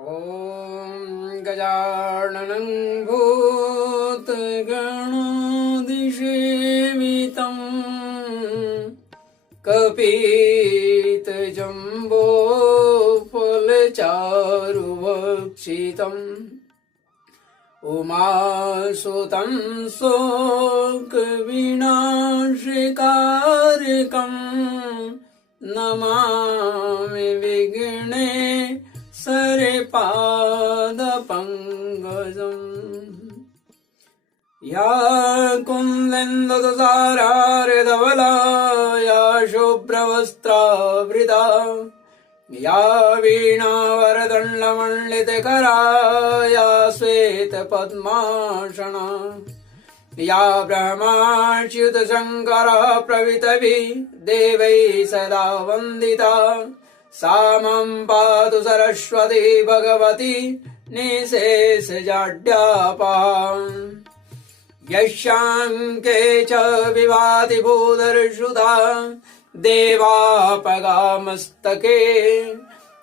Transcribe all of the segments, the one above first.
ॐ गजाननं भूतगणाधिसेवितं कपितजम्बोफलचारुभक्षितम् उमासुतं शोकविनाशकारकं नमामि विघ्नेश्वरपादपङ्कजम्। या कुन्देन्दुतुषारार्धवला या शुभ्रवस्त्रावृता या वीणावरदण्डमण्डितकरा या श्वेतपद्मासना या ब्रह्माच्युतशङ्करः प्रभृतिभिः देवैः सदा वन्दिता सा मां पातु सरस्वती भगवती निःशेषजाड्यापहाम्। यस्याङ्के च विभाति भूधरश्रुता देवापगामस्तके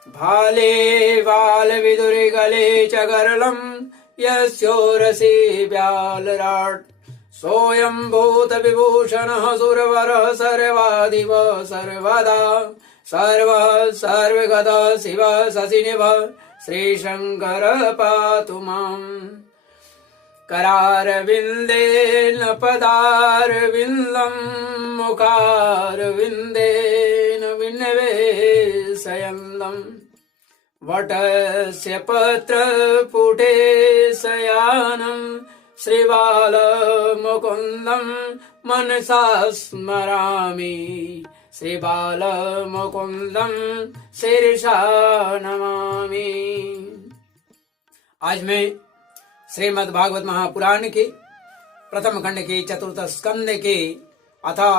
भाले बालविदुरे गले च गरलम् यस्योरसि व्यालराट् सोऽयं भूतविभूषणः सुरवरः सर्वाधिप सर्वदा सर्वः सर्वगतः शिवः शशिनिभः श्रीशङ्करः पातु माम्। करारविन्देन पदारविन्दं मुखारविन्देन विन्वेषयन्तम् वटस्य पत्रपुटे शयानं श्रीबालमुकुन्दं मनसा स्मरामि श्रीबालमुकुन्दं शिरसा नमामि। आज मैं श्रीमद् भागवत महापुराण के प्रथम खंड के चतुर्थ स्कंद के अथा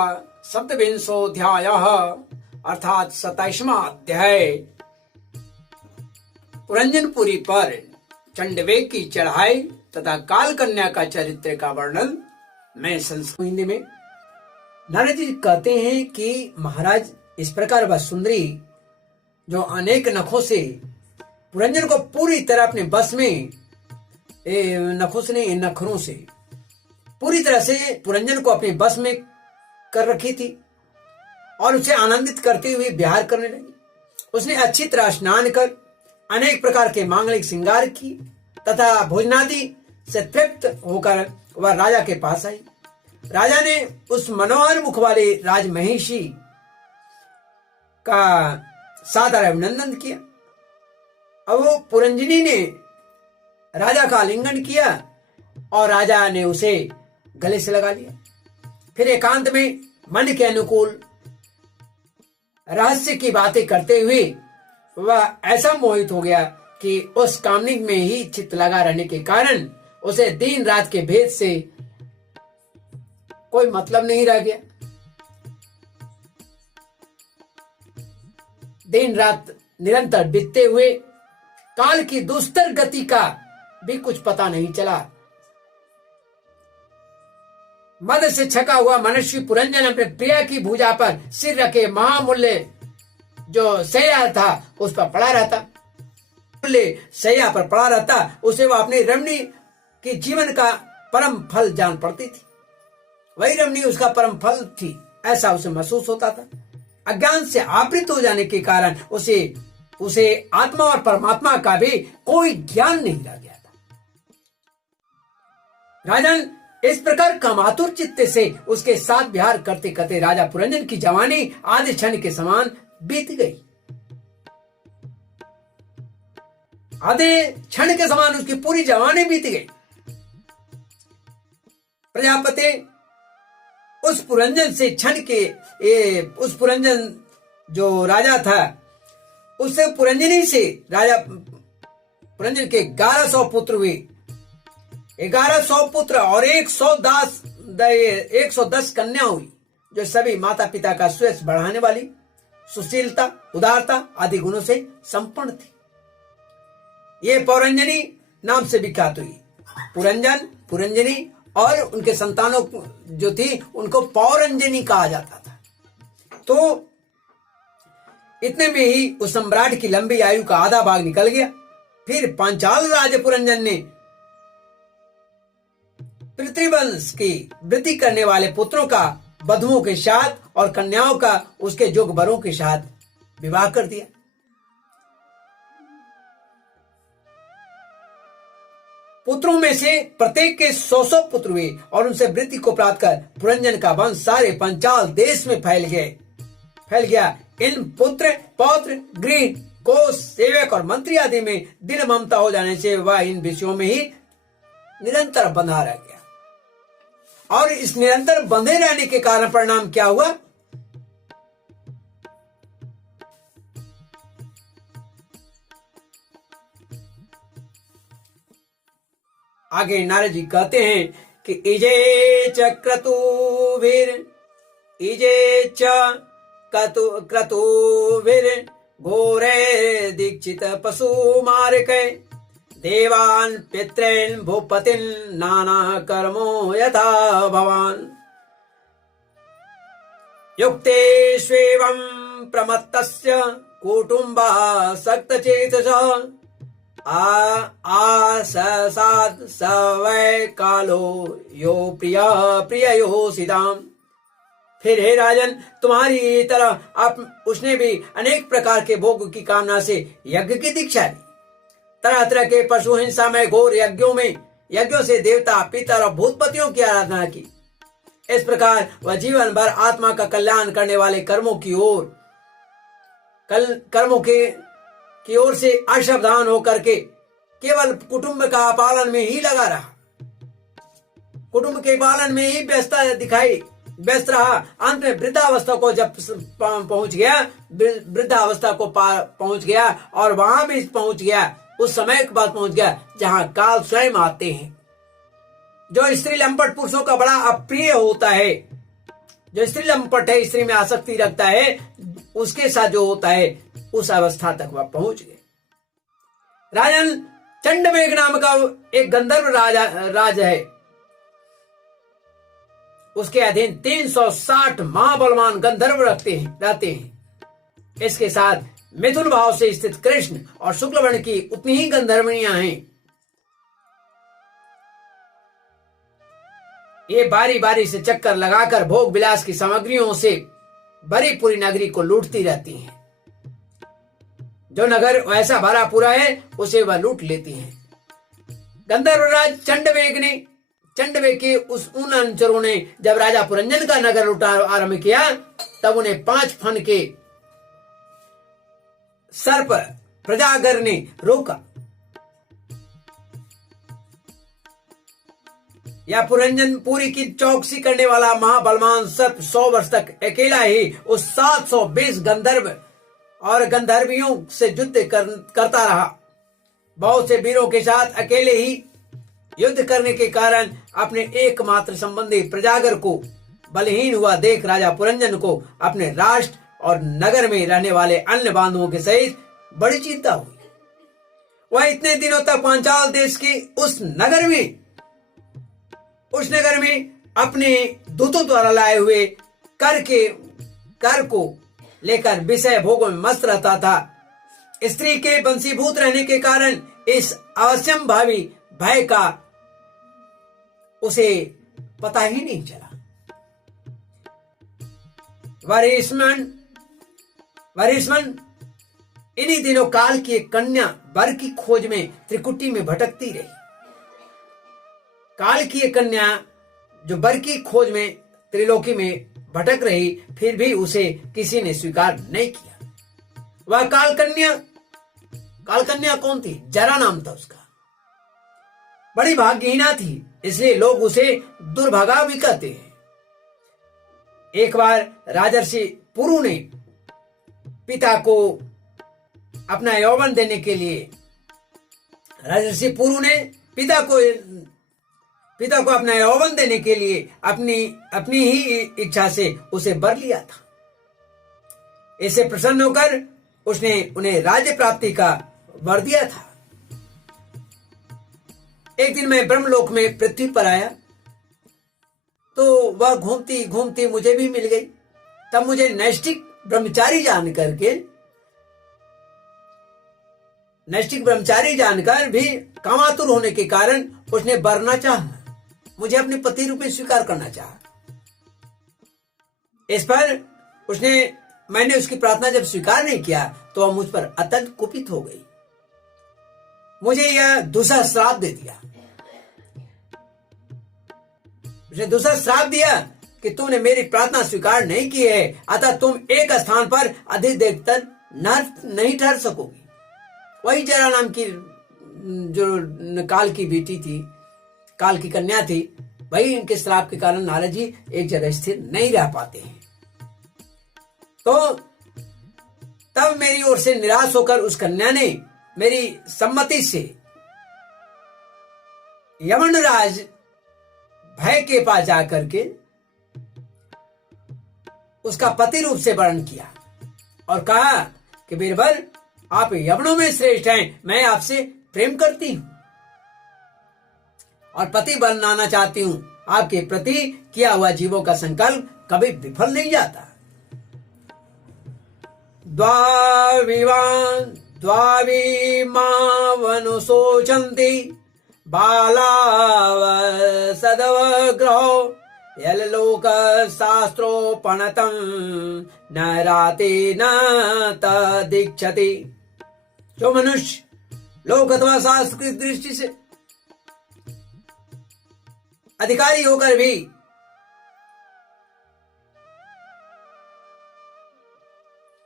सप्तविंशोऽध्याय अर्थात 27वां अध्याय पुरंजनपुरी पर चंडवेग की चढ़ाई तथा काल कन्या का चरित्र का वर्णन मैं संस्कृत हिंदी में। नारद जी कहते हैं कि महाराज इस प्रकार वह सुंदरी जो अनेक नखों से पुरंजन को पूरी तरह अपने बस में नखरों से पूरी तरह से पुरंजन को अपने बस में कर रखी थी और उसे आनंदित करते हुए विहार करने लगी। उसने अच्छी तरह स्नान कर अनेक प्रकार के मांगलिक श्रृंगार की तथा भोजनादि से तृप्त होकर वह राजा के पास आई। राजा ने उस मनोहर मुख वाले राजमहिषी का सादर अभिनंदन किया। अब वो पुरंजनी ने राजा का आलिंगन किया और राजा ने उसे गले से लगा लिया। फिर एकांत में मन के अनुकूल रहस्य की बातें करते हुए वह ऐसा मोहित हो गया कि उस कामनी में ही चित्त लगा रहने के कारण उसे दिन रात के भेद से कोई मतलब नहीं रह गया। दिन रात निरंतर बीतते हुए काल की दुस्तर गति का भी कुछ पता नहीं चला। मद से छका हुआ मनुष्य पुरंजन अपने प्रिया की भुजा पर सिर रखे महामूल्य जो सैया था उस पर पड़ा रहता, सैया पर पड़ा रहता। उसे वह अपनी रमणी के जीवन का परम फल जान पड़ती थी। वही रमणी उसका परम फल थी ऐसा उसे महसूस होता था। अज्ञान से आवृत हो जाने के कारण उसे आत्मा और परमात्मा का भी कोई ज्ञान नहीं रह गया था। राजन इस प्रकार कामातुर चित्त से उसके साथ विहार करते करते राजा पुरंजन की जवानी आधे क्षण के समान बीत गई। आधे क्षण के समान उसकी पूरी जवानी बीत गई। प्रजापति उस पुरंजन से उस पुरंजन जो राजा था उससे पुरंजनी से राजा पुरंजन के 1100 पुत्र हुए। 1100 पुत्र और 110 कन्या हुई जो सभी माता पिता का सुयश बढ़ाने वाली सुशीलता उदारता आदि गुणों से संपन्न थी। ये पौरंजनी नाम से विख्यात हुई। पुरंजन पुरंजनी और उनके संतानों जो थी उनको पौरंजनी कहा जाता था। तो इतने में ही उस सम्राट की लंबी आयु का आधा भाग निकल गया। फिर पांचाल राज पुरंजन ने पितृवंश की वृद्धि करने वाले पुत्रों का बधुओं के साथ और कन्याओं का उसके जोग वरों के साथ विवाह कर दिया। पुत्रों में से प्रत्येक के 100 पुत्र हुए और उनसे वृद्धि को प्राप्त कर पुरंजन का वंश सारे पंचाल देश में फैल गया। इन पुत्र पौत्र गृह कोष सेवक और मंत्री आदि में दिल ममता हो जाने से वह इन विषयों में ही निरंतर बंधा रह गया। और इस निरंतर बंधे रहने के कारण परिणाम क्या हुआ? आगे नारद जी कहते हैं कि इजे च क्रतुभिर घोरे दीक्षित पशु मारके देवान् पितॄन् भूपतिन् नाना कर्मो यथा भवान् युक्तेष्वेवं प्रमत्तस्य कुटुम्बा सक्तचेतसः आसाद सवै कालो यो प्रियो सीताम। फिर हे राजन, तुम्हारी तरह आप उसने भी अनेक प्रकार के भोग की कामना से यज्ञ की दीक्षा ली। तरह तरह के पशु हिंसा में घोर यज्ञों से देवता पितर और भूतपतियों की आराधना की। इस प्रकार वह जीवन भर आत्मा का कल्याण करने वाले कर्मों की ओर से असावधान होकर के केवल कुटुंब का पालन में ही लगा रहा। कुटुंब के पालन में ही व्यस्त रहा। अंत में वृद्धावस्था को जब पहुंच गया और वहां भी पहुंच गया, उस समय के बाद पहुंच गया जहां काल स्वयं आते हैं। जो स्त्री लंपट पुरुषों का बड़ा अप्रिय होता है, जो स्त्री लंपट है, स्त्री में आसक्ति रखता है, उसके साथ जो होता है उस अवस्था तक वह पहुंच गए। राजन, चंडमेघ नाम का एक गंधर्व राज है। उसके अधीन 360 महाबलवान गंधर्व रहते हैं। इसके साथ मिथुन भाव से स्थित कृष्ण और शुक्ल वर्ण की उतनी ही गंधर्वणियां हैं। ये बारी बारी से चक्कर लगाकर भोग विलास की सामग्रियों से भरी पूरी नगरी को लूटती रहती हैं। जो नगर ऐसा भरा पूरा है उसे वह लूट लेती हैं। गंधर्वराज चंडवेग के उन अनुचरों ने जब राजा पुरंजन का नगर लूटना आरंभ किया, तब उन्हें 5 फन के सर्प प्रजागर ने रोका। या पुरी की चौकसी करने वाला महाबलवान सर्प 100 वर्ष तक अकेला ही उस 720 गंधर्व और गंधर्वियों से युद्ध करता रहा। बहुत से वीरों के साथ अकेले ही युद्ध करने के कारण अपने एकमात्र संबंधी प्रजागर को बलहीन हुआ देख राजा पुरंजन को अपने राष्ट्र और नगर में रहने वाले अन्य बांधवों के सहित बड़ी चिंता हुई। वह इतने दिनों तक पांचाल देश के उस नगर में अपने दूतों द्वारा लाए हुए कर को लेकर विषय भोगों में मस्त रहता था। स्त्री के वंशीभूत रहने के कारण इस अवश्यम भावी भय का उसे पता ही नहीं चला। वरिष्मन इन्हीं दिनों काल की एक कन्या वर की खोज में त्रिकुटी में भटकती रही। काल की एक कन्या जो वर की खोज में त्रिलोकी में भटक रही, फिर भी उसे किसी ने स्वीकार नहीं किया। वह काल कन्या कौन थी? जरा नाम था उसका। बड़ी भाग्यहीना थी, इसलिए लोग उसे दुर्भागा भी कहते हैं। एक बार राजर्षि पुरु ने पिता को अपना यौवन देने के लिए अपना यौवन देने के लिए अपनी ही इच्छा से उसे वर लिया था। इससे प्रसन्न होकर उसने उन्हें राज्य प्राप्ति का वर दिया था। एक दिन मैं ब्रह्मलोक में पृथ्वी पर आया तो वह घूमती घूमती मुझे भी मिल गई। तब मुझे नैष्ठिक ब्रह्मचारी जान करके नैष्ठिक ब्रह्मचारी जानकर भी कामातुर होने के कारण उसने वरना चाहा, मुझे अपने पति रूप में स्वीकार करना चाहा। इस पर मैंने उसकी प्रार्थना जब स्वीकार नहीं किया तो वह मुझ पर अत्यंत कुपित हो गई, मुझे यह दूसरा श्राप दे दिया। उसने दूसरा श्राप दिया कि तूने मेरी प्रार्थना स्वीकार नहीं की है, अतः तुम एक स्थान पर अधिक देर तक नहीं ठहर सकोगी। वही जरा नाम की जो काल की बेटी थी, काल की कन्या थी, वही इनके श्राप के कारण नारद जी एक जगह स्थिर नहीं रह पाते हैं। तो तब मेरी ओर से निराश होकर उस कन्या ने मेरी सम्मति से यमनराज भय के पास जाकर के उसका पति रूप से वर्णन किया और कहा कि बीरबल, आप यवनों में श्रेष्ठ हैं, मैं आपसे प्रेम करती हूं और पति बनाना चाहती हूं। आपके प्रति किया हुआ जीवों का संकल्प कभी विफल नहीं जाता। द्वाविमावनुशोचन्ति बालावसदवग्रहो यल्लोक शास्त्रोपणतं न राते न तदीक्षति। जो मनुष्य लोक अथवा शास्त्र की दृष्टि से अधिकारी होकर भी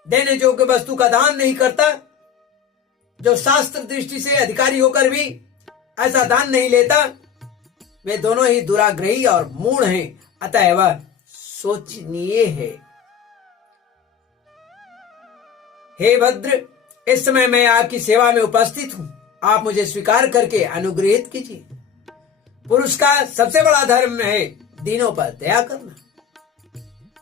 देने योग्य वस्तु का दान नहीं करता, जो शास्त्र दृष्टि से अधिकारी होकर भी ऐसा दान नहीं लेता, वे दोनों ही दुराग्रही और मूढ़ हैं, अतः वह सोचनीय है। हे भद्र, इस समय मैं आपकी सेवा में उपस्थित हूं, आप मुझे स्वीकार करके अनुग्रहित कीजिए। पुरुष का सबसे बड़ा धर्म है दीनों पर दया करना।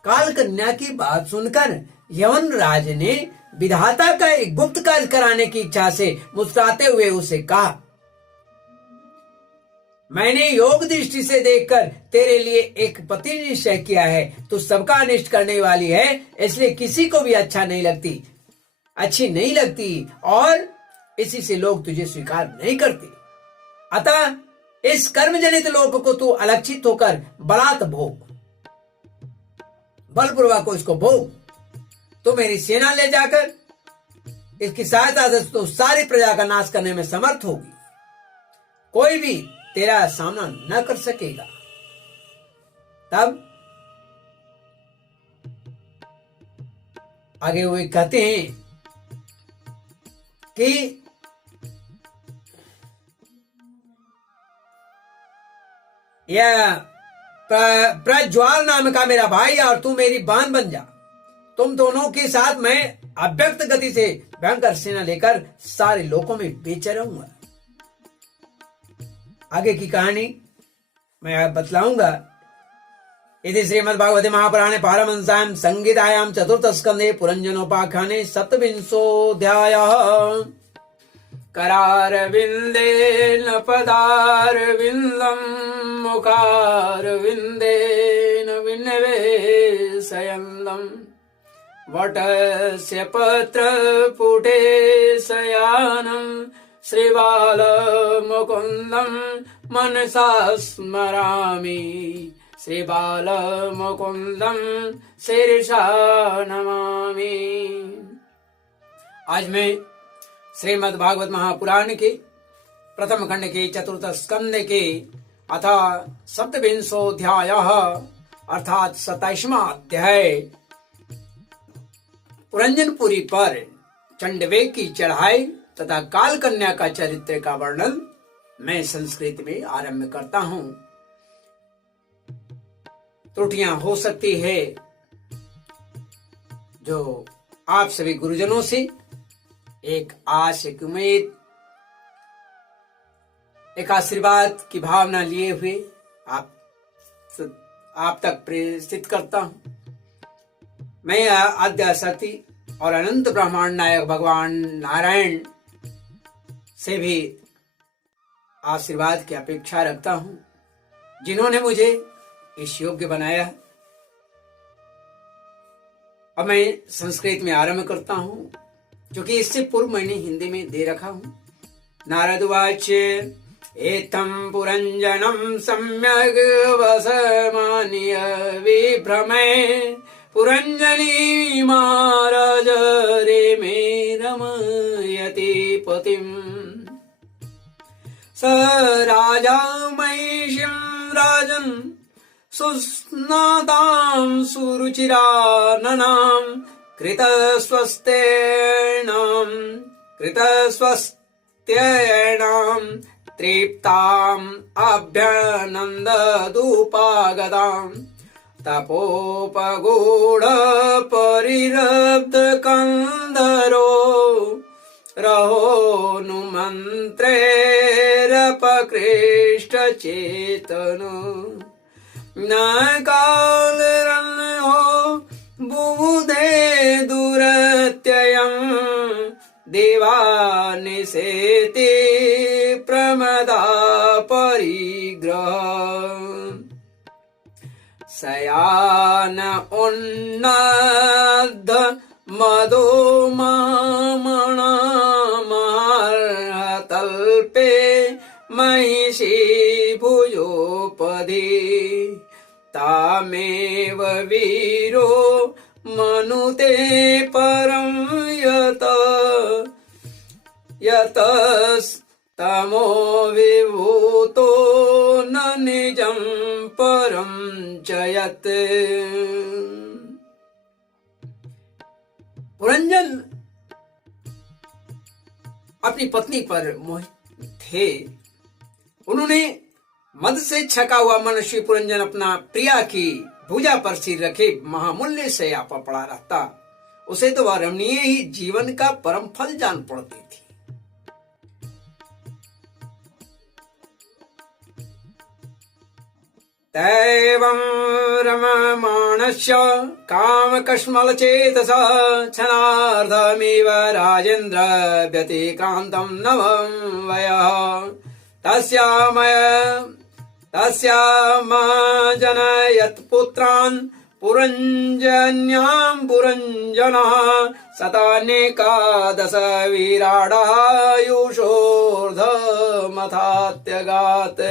काल कन्या की बात सुनकर यवन राज ने विधाता का एक गुप्त कार्य कराने की इच्छा से मुस्कुराते हुए उसे कहा, मैंने योग दृष्टि से देखकर तेरे लिए एक पति निश्चय किया है। तू सबका अनिष्ट करने वाली है, इसलिए किसी को भी अच्छी नहीं लगती और इसी से लोग तुझे स्वीकार नहीं करते। अतः इस कर्म जनित लोक को तू अलक्षित होकर बलात् भोग, बलपूर्वक इसको भोग। तो मेरी सेना ले जाकर इसकी सहायता से तो सारी प्रजा का नाश करने में समर्थ होगी, कोई भी तेरा सामना न कर सकेगा। तब आगे वे कहते हैं कि यह प्रज्वाल नाम का मेरा भाई और तू मेरी बहन बन जा। तुम दोनों के साथ मैं अव्यक्त गति से भयंकर सेना लेकर सारे लोकों में बेचैन रहूंगा। आगे की कहानी मैं बतलाऊंगा। इति श्रीमद्भागवते महापुराणे पारमहंस्यां संहितायां चतुर्थ स्कंदे पुरंजनोपाख्याने सप्तविंशोऽध्यायः। करारविन्देन पदारविन्दं मुखारविन्देन विन्वेषयन्तम् वटस्य पत्रपुटे शयानं श्रीबालमुकुन्दं मनसा स्मरामि। श्रीबालमुकुन्दं शीर्षा नमामि। आज मैं श्रीमद् भागवत महापुराण के प्रथम खंड के चतुर्थ स्कंद के अथा सप्तविंशोऽध्यायः अर्थात 27वां अध्याय पुरंजनपुरी पर चंडवेग की चढ़ाई तथा काल कन्या का चरित्र का वर्णन मैं संस्कृत में आरंभ करता हूँ। त्रुटियां हो सकती है, जो आप सभी गुरुजनों से एक आश, एक उम्मीद, एक आशीर्वाद की भावना लिए हुए आप तक प्रेषित करता हूं। मैं आद्य शक्ति और अनंत ब्रह्मांड नायक भगवान नारायण से भी आशीर्वाद की अपेक्षा रखता हूं, जिन्होंने मुझे इस योग्य बनाया है। अब मैं संस्कृत में आरंभ करता हूं। क्योंकि इससे पूर्व मैंने हिंदी में दे रखा हूं। नारदवाच एतं पुरंजनम सम्यग् वसमानीय विभ्रमे पुरंजनी महाराज रे मे रमयति पतिम स राजा महिषीं राजन् सुस्नातां सुरुचिराननां कृतस्वस्त्यैणां तृप्ताम् अभ्यनन्ददुपागतां तपोपगूढपरिरब्धकन्धरो रहोनुमन्त्रेरपकृष्टचेतनो न कालरन्हो बुधे दुरत्ययम् देवानिसेति प्रमदा परिग्रह सयान उन्नद्ध मदो मामणामार्हतल्पे महिषी भुजोपधि तामेव वीरो मनुते परं यतस्तमो विभूतो न निजं परं च यत्। पुरंजन अपनी पत्नी पर मोहित थे। उन्होंने मद से छका हुआ मनुष्य पुरंजन अपना प्रिया की भुजा पर सिर रखे महामूल्य शैया पर पड़ा रहता। उसे तो वह रमणीय ही जीवन का परम फल जान पड़ती थी। दैवं रममाणस्य कामकश्मलचेतसा क्षणार्धमिव राजेन्द्र व्यतिक्रान्तं नवं वयः तस्यामजनयत् पुत्रान् पुरञ्जन्यां पुरञ्जनः शतान्येकादश वीराडायुषोर्धमथात्यगात्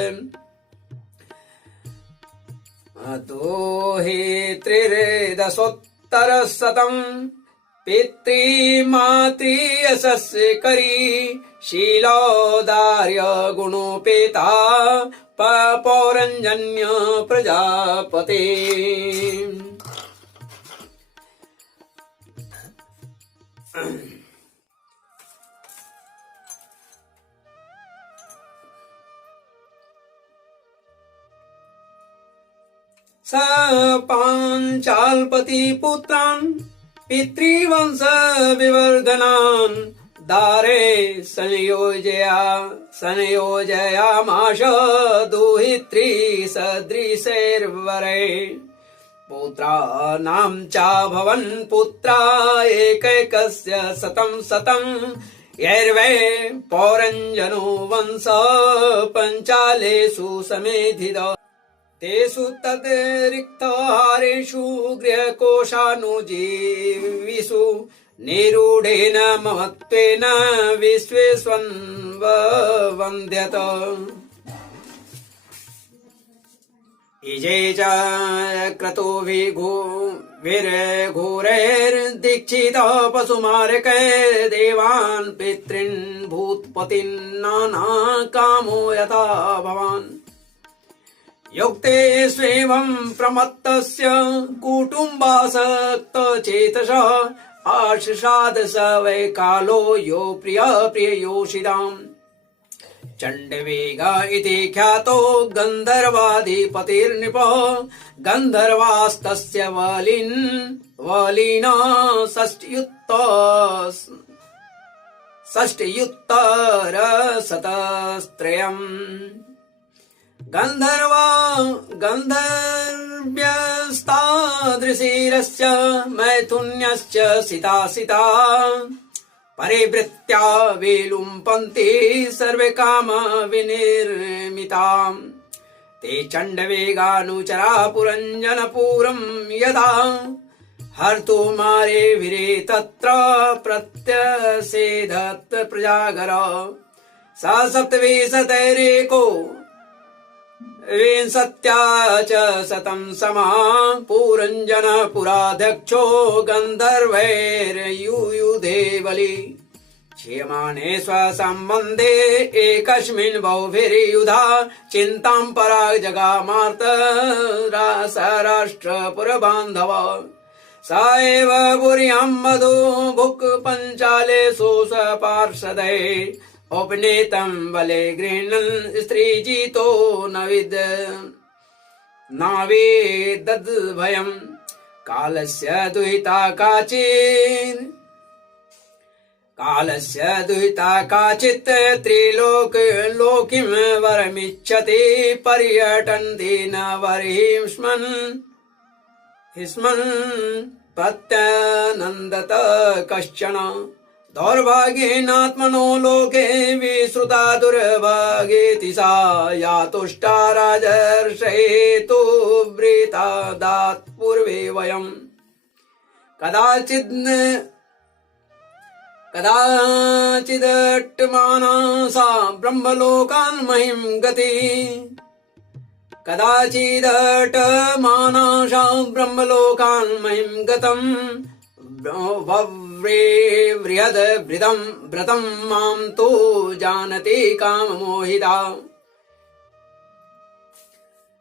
अतो हि त्रिर्दशोत्तरशतं पितृमातृयशस्करी शीलोदार्य गुणोपेता पौरंजन्य प्रजापते। स पाञ्चालपति पुत्रान् पितृवंश विवर्धनान् दारे संयोजयामाश दुहित्री सदृशैर्वरै पुत्राणां चाभवन् पुत्रा एकैकस्य शतं यैर्वै पौरञ्जनो वंश पञ्चालेषु समेधित तेषु तद्रिक्तहारेषु गृहकोशानुजीविषु निरूढेन ममत्वेन विश्वेष्वन्वन्द्यत इजे च क्रतुभिर्घोरैर्दीक्षितः पशुमार्गैर्देवान् पितॄन् भूतपतीन् नाना कामो यथा भवान् युक्ते स्वेवं प्रमत्तस्य कुटुम्बासक्तचेतसः आशिषाद स वै कालो यो प्रिययोषिताम् चण्डवेग इति ख्यातो गन्धर्वाधिपतिर्नृपः गन्धर्वास्तस्य वलिना षष्ट्युत्तरशतस्त्रयम् गन्धर्व्यस्तादृशीरस्य मैथुन्यश्च सिता परिवृत्या विलुम्पन्ति सर्वे काम विनिर्मिताम् ते चण्डवेगानुचरा पुरञ्जनपुरं यदा हर तुम्हारे वीरे तत्र प्रत्यसेदत् प्रजागर स सप्तविंशतिरेको विंशत्या च शतं समा पुरञ्जन पुराध्यक्षो गन्धर्वैर्युयुधे बलि क्षीयमाणे स्वसम्बन्धे एकस्मिन् बहुभिर्युधा चिन्तां पराग जगामार्त राष्ट्रपुरबान्धव स एव पुर्यां मधु भुक् पञ्चाले सोऽसपार्षदै उपनीतं बले गृह्णन् स्त्रीजितो नावेदद्भयम् कालस्य दुहिता काचित् त्रिलोकीं वरमिच्छति पर्यटन्ति न वरिष्मन् प्रत्यनन्दत कश्चन दौर्भाग्येनात्मनो लोके विश्रुता दुर्भाग्येति सा यातुष्टा राजर्षयेतु वृता दात् पूर्वे वयम् कदाचिदट्टमाना सा ब्रह्मलोकान् महिं गति कदाचिदटमाना सा ब्रह्मलोकान् महिं गतम् व्रतं मां तु जानति काममोहिता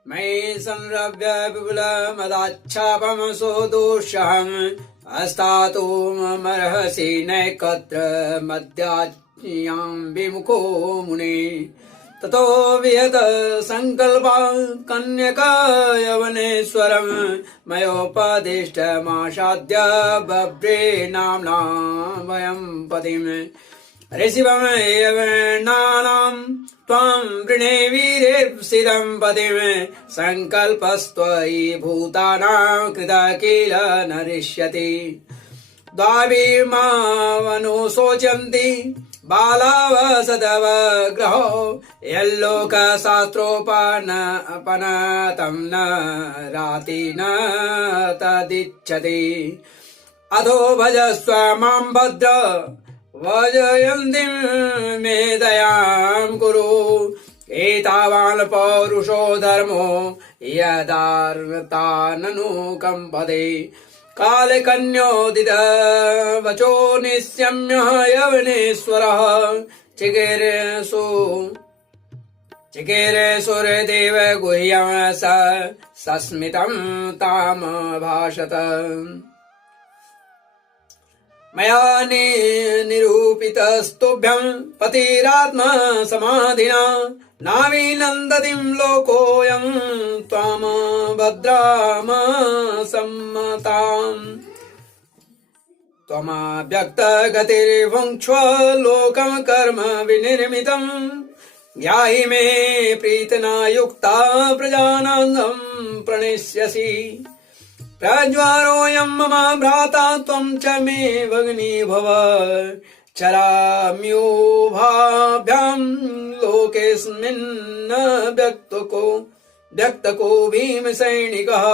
मयि संरभ्य विपुलमदाच्छापं सोदोषम् अस्तातु मर्हसि नैकत्र मद्याज्ञां विमुखो मुने ततो विहत संकल्पा कन्यकायवनेश्वरम् मयोपदिष्टमासाद्य बभ्रे नाम्ना वयं पतिम् ऋषिवम् यवनानां त्वां वृणे वीरेप्सितं पतिम् संकल्पस्त्वयि भूतानां कृता किल नरिष्यति द्वाभिर्मावनुशोचन्ति बालावसदवग्रहो यल्लोकशास्त्रोपनतं न राति न तदिच्छति अधो भजस्व मां भद्र वजयन्तीं मे दयां कुरु एतावान् पौरुषो धर्मो यदार्ताननुकम्पते कालकन्योदित वचो निस्यम्य यवनेश्वरः चिकीर्षुर्देव गुह्यं सस्मितं ताम भाषत मया निरूपितस्तुभ्यं पतिरात्मसमाधिना नाविनन्दतिं लोकोऽयं त्वां भद्राम सम्मताम् त्वमव्यक्तगतिर्भुङ्क्ष्व लोकं कर्म विनिर्मितं याहि मे प्रीतना युक्ता प्रजानां प्रणिष्यसि प्रज्वारोऽयं मम भ्राता त्वं च मे भगिनी भव चराम्योभाभ्यां लोकेऽस्मिन् व्यक्तको भीमसैनिकः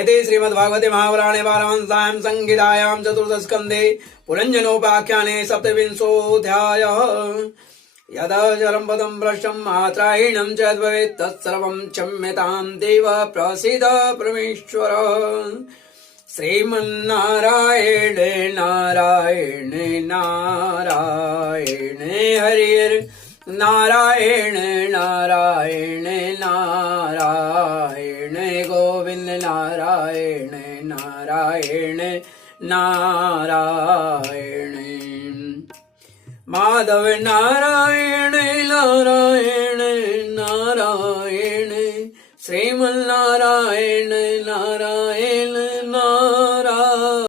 इति श्रीमद्भागवते महापुराणे पारमहंस्यां संहितायां चतुर्थस्कन्धे पुरञ्जनोपाख्याने सप्तविंशोऽध्यायः यदा जलं पदं भ्रष्टं मात्राहीनं च भवेत् तत्सर्वं क्षम्यतां देव प्रसीद परमेश्वर श्रीमन्नारायण नारायण नारायण हरिर् नारायण नारायण नारायण गोविंद नारायण नारायण नारायण माधव नारायण नारायण नारायण श्रीमन्नारायण नारायण